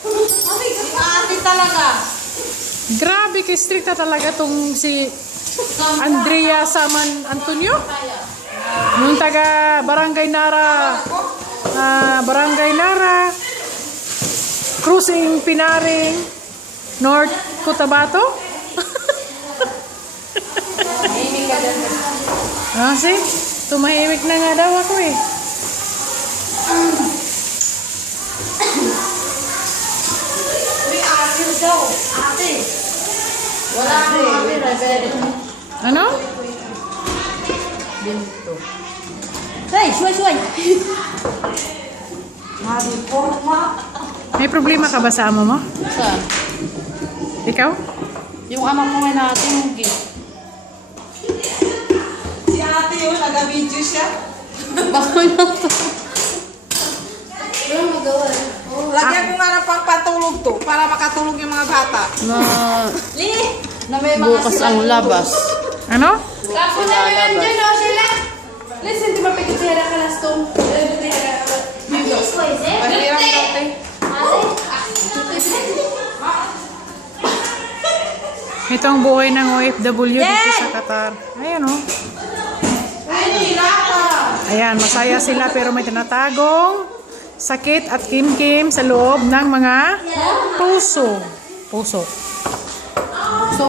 Ate talaga. Grabe, ka-stricta talaga tong si Andrea Saman Antonio. Yung taga Barangay Nara. Barangay Nara. Cruising Pinaring. North Cotabato. See? Tumahimik na nga daw ako eh. Daw, ate. Wala akong ate, Rebel. Ano? Dito. Hey, shuay. May problema ka ba sa amo mo? Saan? Ikaw? Yung anak mo ngay natin, yung gift. Si ate yun, nag-video siya. Bako na to. Wala magawa. Lagyan ko nga ng pangpatulog to para makatulog yung mga bata. Na may mga bukas ang labas. Ano? Kapo na naman dyan, no, sila? Listen, di ba pagkatira ka las tong? Mahirap dati. Ito ang buhay ng OFW dito sa Qatar. Ayan o. Ayan, masaya sila pero may tinatagong sakit at kim-kim sa loob ng mga puso.